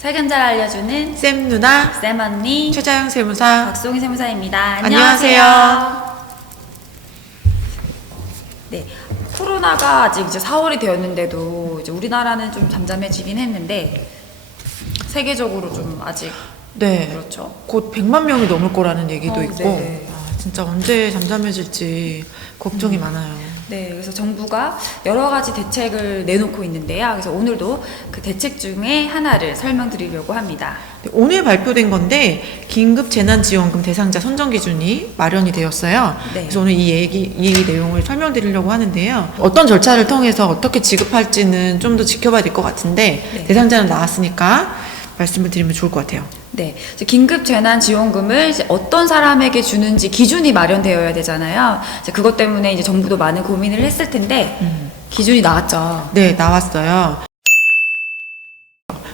세금 잘 알려주는 쌤 누나, 쌤 언니, 최자영 세무사, 박송희 세무사입니다. 안녕하세요. 네, 코로나가 아직 이제 4월이 되었는데도 이제 우리나라는 좀 잠잠해지긴 했는데 세계적으로 좀 아직 네, 그렇죠. 곧 100만 명이 넘을 거라는 얘기도 있고, 네. 진짜 언제 잠잠해질지 걱정이 많아요. 네, 그래서 정부가 여러 가지 대책을 내놓고 있는데요. 그래서 오늘도 그 대책 중에 하나를 설명드리려고 합니다. 네, 오늘 발표된 건데 긴급 재난지원금 대상자 선정 기준이 마련이 되었어요. 네. 그래서 오늘 이 얘기 내용을 설명드리려고 하는데요. 어떤 절차를 통해서 어떻게 지급할지는 좀 더 지켜봐야 될 것 같은데 네. 대상자는 나왔으니까 말씀을 드리면 좋을 것 같아요. 네, 이제 긴급 재난 지원금을 이제 어떤 사람에게 주는지 기준이 마련되어야 되잖아요. 이제 그것 때문에 이제 정부도 많은 고민을 했을 텐데 기준이 나왔죠. 네, 나왔어요.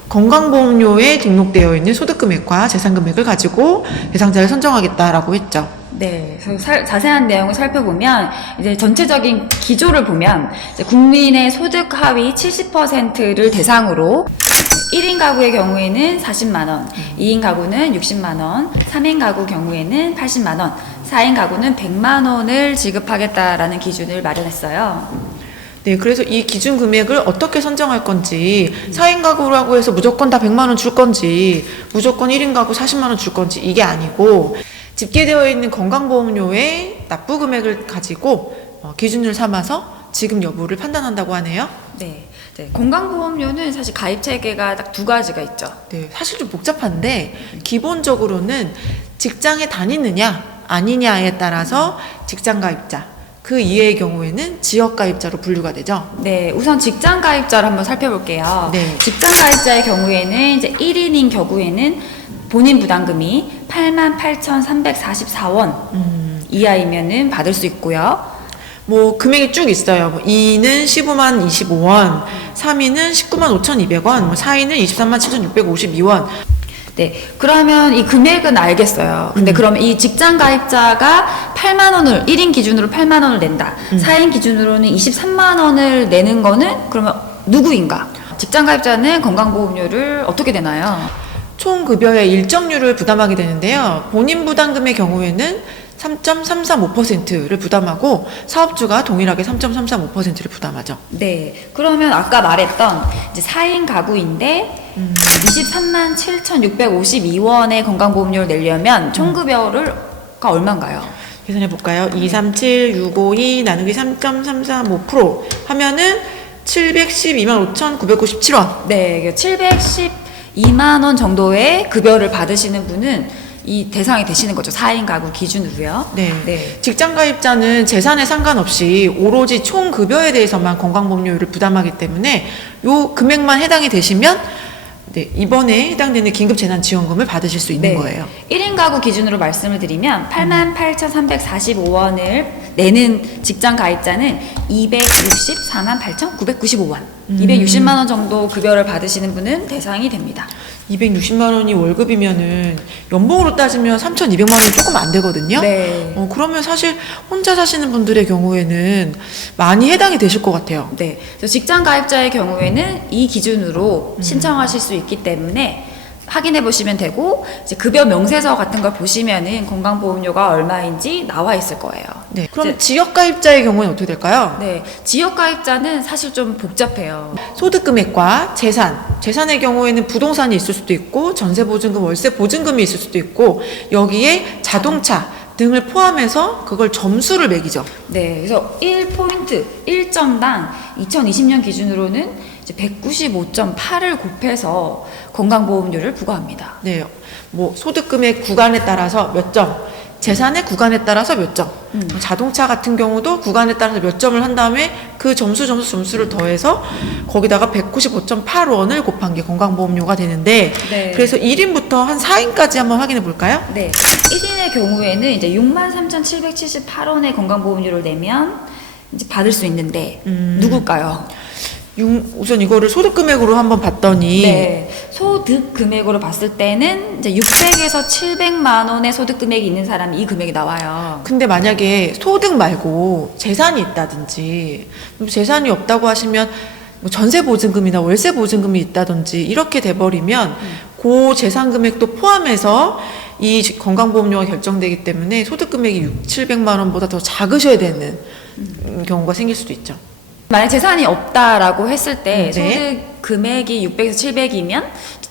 건강보험료에 등록되어 있는 소득금액과 재산금액을 가지고 대상자를 선정하겠다라고 했죠. 네, 그래서 자세한 내용을 살펴보면 이제 전체적인 기조를 보면 이제 국민의 소득 하위 70%를 대상으로 1인 가구의 경우에는 40만 원, 2인 가구는 60만 원, 3인 가구 경우에는 80만 원, 4인 가구는 100만 원을 지급하겠다라는 기준을 마련했어요. 네, 그래서 이 기준 금액을 어떻게 선정할 건지, 4인 가구라고 해서 무조건 다 100만 원 줄 건지, 무조건 1인 가구 40만 원 줄 건지, 이게 아니고, 집계되어 있는 건강보험료의 납부 금액을 가지고 기준을 삼아서 지급 여부를 판단한다고 하네요. 네, 건강보험료는 사실 가입 체계가 딱 두 가지가 있죠. 네, 사실 좀 복잡한데, 기본적으로는 직장에 다니느냐, 아니냐에 따라서 직장 가입자, 그 이외의 경우에는 지역 가입자로 분류가 되죠. 네, 우선 직장 가입자를 한번 살펴볼게요. 네. 직장 가입자의 경우에는 이제 1인인 경우에는 본인 부담금이 88,344원 이하이면은 받을 수 있고요. 뭐 금액이 쭉 있어요. 뭐 2는 15만 25원, 3위는 19만 5,200원, 뭐 4위는 23만 7,652원. 네, 그러면 이 금액은 알겠어요. 근데 그러면 이 직장 가입자가 8만 원을 1인 기준으로 8만 원을 낸다. 4인 기준으로는 23만 원을 내는 거는 그러면 누구인가? 직장 가입자는 건강보험료를 어떻게 내나요? 총 급여의 일정률을 부담하게 되는데요. 본인 부담금의 경우에는 3.335%를 부담하고 사업주가 동일하게 3.335%를 부담하죠. 네, 그러면 아까 말했던 이제 4인 가구인데 23만 7,652원의 건강보험료를 내려면 총급여가 얼마인가요? 계산해 볼까요? 237,652 나누기 3.335% 하면은 712만 5,997원. 네, 712만 원 정도의 급여를 받으시는 분은 이 대상이 되시는 거죠. 4인 가구 기준으로요. 네. 네. 직장 가입자는 재산에 상관없이 오로지 총 급여에 대해서만 건강보험료를 부담하기 때문에 요 금액만 해당이 되시면 네, 이번에 해당되는 긴급재난지원금을 받으실 수 있는 거예요. 1인 가구 기준으로 말씀을 드리면 88,345원을 내는 직장 가입자는 264만 8,995원. 260만 원 정도 급여를 받으시는 분은 대상이 됩니다. 260만 원이 월급이면은 연봉으로 따지면 3,200만 원이 조금 안 되거든요. 네. 그러면 사실 혼자 사시는 분들의 경우에는 많이 해당이 되실 것 같아요. 네. 그래서 직장 가입자의 경우에는 이 기준으로 신청하실 수 있기 때문에 확인해 보시면 되고 이제 급여 명세서 같은 걸 보시면은 건강보험료가 얼마인지 나와 있을 거예요. 네. 그럼 지역 가입자의 경우는 어떻게 될까요? 네. 지역 가입자는 사실 좀 복잡해요. 소득 금액과 재산의 경우에는 부동산이 있을 수도 있고 전세 보증금, 월세 보증금이 있을 수도 있고 여기에 자동차 등을 포함해서 그걸 점수를 매기죠. 네. 그래서 1포인트, 1점당 2020년 기준으로는 이제 195.8을 곱해서 건강보험료를 부과합니다. 네. 뭐 소득 금액 구간에 따라서 몇 점, 재산의 구간에 따라서 몇 점, 자동차 같은 경우도 구간에 따라서 몇 점을 한 다음에 그 점수를 더해서 거기다가 195.8원을 곱한 게 건강보험료가 되는데 네. 그래서 1인부터 한 4인까지 한번 확인해 볼까요? 네. 1인의 경우에는 이제 63,778원의 건강보험료를 내면 이제 받을 수 있는데 누굴까요? 우선 이거를 소득 금액으로 한번 봤더니 네. 소득 금액으로 봤을 때는 이제 600에서 700만 원의 소득 금액이 있는 사람이 이 금액이 나와요. 근데 만약에 소득 말고 재산이 있다든지 재산이 없다고 하시면 뭐 전세 보증금이나 월세 보증금이 있다든지 이렇게 돼버리면 그 재산 금액도 포함해서 이 건강보험료가 결정되기 때문에 소득 금액이 600~700만 원보다 더 작으셔야 되는 경우가 생길 수도 있죠. 만약 재산이 없다라고 했을 때 네. 소득 금액이 600에서 700이면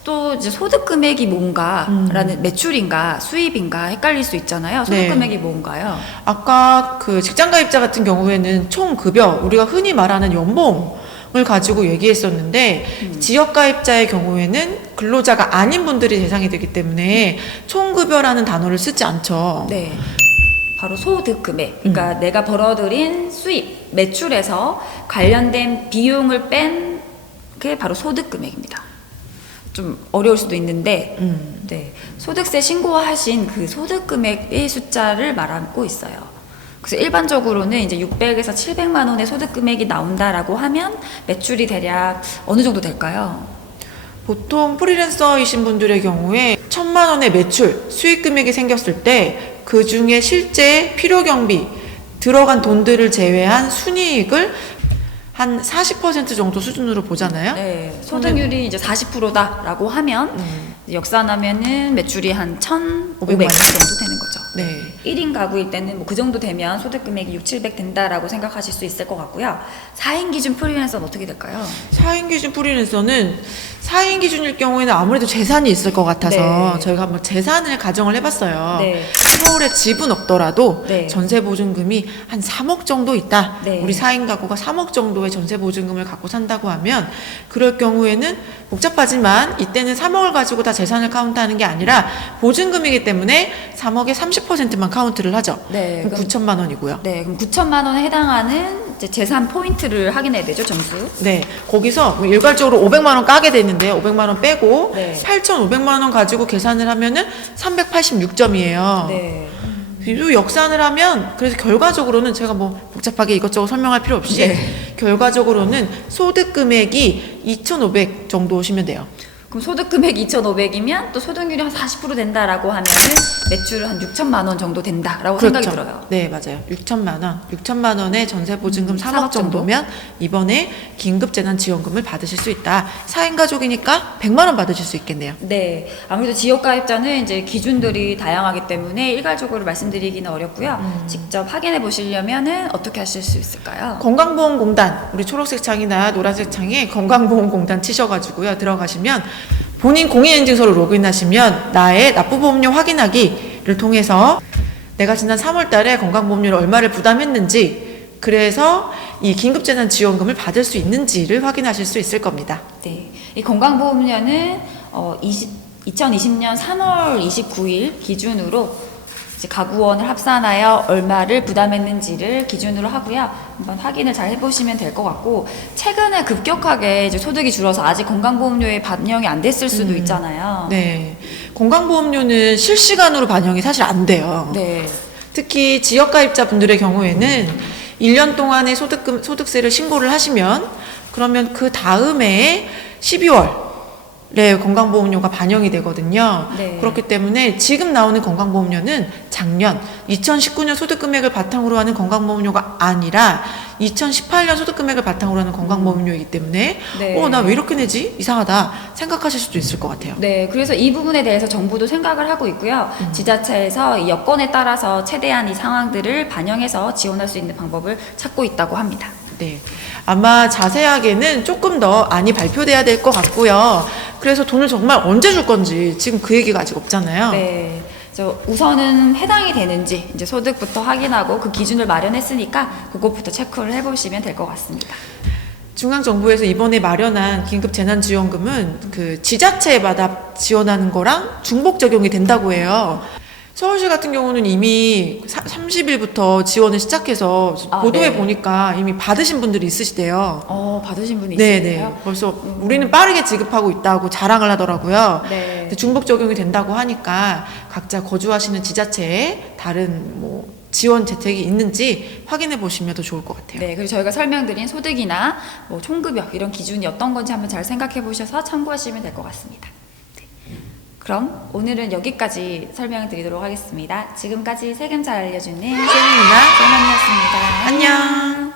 또 이제 소득 금액이 뭔가라는 매출인가 수입인가 헷갈릴 수 있잖아요. 소득 네. 금액이 뭔가요? 아까 그 직장가입자 같은 경우에는 총 급여, 우리가 흔히 말하는 연봉을 가지고 얘기했었는데 지역가입자의 경우에는 근로자가 아닌 분들이 대상이 되기 때문에 총급여라는 단어를 쓰지 않죠. 네. 바로 소득 금액. 그러니까 내가 벌어들인 수입, 매출에서 관련된 비용을 뺀 게 바로 소득 금액입니다. 좀 어려울 수도 있는데, 네. 소득세 신고하신 그 소득 금액의 숫자를 말하고 있어요. 그래서 일반적으로는 이제 600에서 700만 원의 소득 금액이 나온다라고 하면 매출이 대략 어느 정도 될까요? 보통 프리랜서이신 분들의 경우에 1,000만 원의 매출, 수익 금액이 생겼을 때 그 중에 실제 필요 경비, 들어간 돈들을 제외한 순이익을 한 40% 정도 수준으로 보잖아요. 네. 소득률이 이제 40%다라고 하면 역산하면은 매출이 한 1,500만 원 정도 되는 거죠. 네. 1인 가구일 때는 뭐 그 정도 되면 소득 금액이 600~700 된다라고 생각하실 수 있을 것 같고요. 4인 기준 프리랜서는 어떻게 될까요? 4인 기준 프리랜서는 4인 기준일 경우에는 아무래도 재산이 있을 것 같아서 네. 저희가 한번 재산을 가정을 해봤어요. 네. 서울에 집은 없더라도 네. 전세 보증금이 한 3억 정도 있다. 네. 우리 4인 가구가 3억 정도의 전세 보증금을 갖고 산다고 하면 그럴 경우에는 복잡하지만 이때는 3억을 가지고 다 재산을 카운트하는 게 아니라 보증금이기 때문에 3억의 30%만 카운트를 하죠. 네. 그럼 9천만 원이고요. 네. 그럼 9천만 원에 해당하는 이제 재산 포인트를 확인해야 되죠, 점수. 네, 거기서 일괄적으로 500만 원 까게 되는데 500만 원 빼고 네. 8,500만 원 가지고 계산을 하면은 386점이에요. 네. 그리고 역산을 하면 그래서 결과적으로는 제가 뭐 복잡하게 이것저것 설명할 필요 없이 네. 결과적으로는 소득 금액이 2,500 정도 오시면 돼요. 그럼 소득 금액이 2,500이면 또 소득률이 한 40% 된다라고 하면은 매출은 한 6천만 원 정도 된다라고 생각이 들어요. 네, 맞아요. 6천만 원. 6천만 원의 전세 보증금 3억 3억 정도? 정도면 이번에 긴급재난지원금을 받으실 수 있다. 4인 가족이니까 100만 원 받으실 수 있겠네요. 네, 아무래도 지역가입자는 이제 기준들이 다양하기 때문에 일괄적으로 말씀드리기는 어렵고요. 직접 확인해 보시려면은 어떻게 하실 수 있을까요? 건강보험공단, 우리 초록색 창이나 노란색 창에 건강보험공단 치셔가지고요. 들어가시면 본인 공인인증서로 로그인하시면 나의 납부보험료 확인하기를 통해서 내가 지난 3월 달에 건강보험료를 얼마를 부담했는지, 그래서 이 긴급재난지원금을 받을 수 있는지를 확인하실 수 있을 겁니다. 네, 이 건강보험료는 2020년 3월 29일 기준으로 이제 가구원을 합산하여 얼마를 부담했는지를 기준으로 하고요. 한번 확인을 잘 해보시면 될 것 같고, 최근에 급격하게 이제 소득이 줄어서 아직 건강보험료에 반영이 안 됐을 수도 있잖아요. 네, 건강보험료는 실시간으로 반영이 사실 안 돼요. 네. 특히 지역가입자 분들의 경우에는 1년 동안의 소득세를 신고를 하시면 그러면 그 다음에 12월에 건강보험료가 반영이 되거든요. 네. 그렇기 때문에 지금 나오는 건강보험료는 작년 2019년 소득금액을 바탕으로 하는 건강보험료가 아니라 2018년 소득금액을 바탕으로 하는 건강보험료이기 때문에 네. 나 왜 이렇게 내지? 이상하다 생각하실 수도 있을 것 같아요. 네, 그래서 이 부분에 대해서 정부도 생각을 하고 있고요. 지자체에서 이 여건에 따라서 최대한 이 상황들을 반영해서 지원할 수 있는 방법을 찾고 있다고 합니다. 네, 아마 자세하게는 조금 더 안이 발표돼야 될 것 같고요. 그래서 돈을 정말 언제 줄 건지 지금 그 얘기가 아직 없잖아요. 네. 우선은 해당이 되는지 이제 소득부터 확인하고 그 기준을 마련했으니까 그것부터 체크를 해보시면 될 것 같습니다. 중앙정부에서 이번에 마련한 긴급재난지원금은 그 지자체마다 지원하는 거랑 중복 적용이 된다고 해요. 서울시 같은 경우는 이미 30일부터 지원을 시작해서 보도에 네. 보니까 이미 받으신 분들이 있으시대요. 받으신 분이 네네. 있으세요? 벌써 우리는 빠르게 지급하고 있다고 자랑을 하더라고요. 네. 근데 중복 적용이 된다고 하니까 각자 거주하시는 지자체에 다른 뭐 지원 재택이 있는지 확인해 보시면 더 좋을 것 같아요. 네, 그리고 저희가 설명드린 소득이나 뭐 총급여 이런 기준이 어떤 건지 한번 잘 생각해 보셔서 참고하시면 될 것 같습니다. 네. 그럼 오늘은 여기까지 설명을 드리도록 하겠습니다. 지금까지 세금 잘 알려주는 쌤입니다. 쌤언니였습니다. 안녕.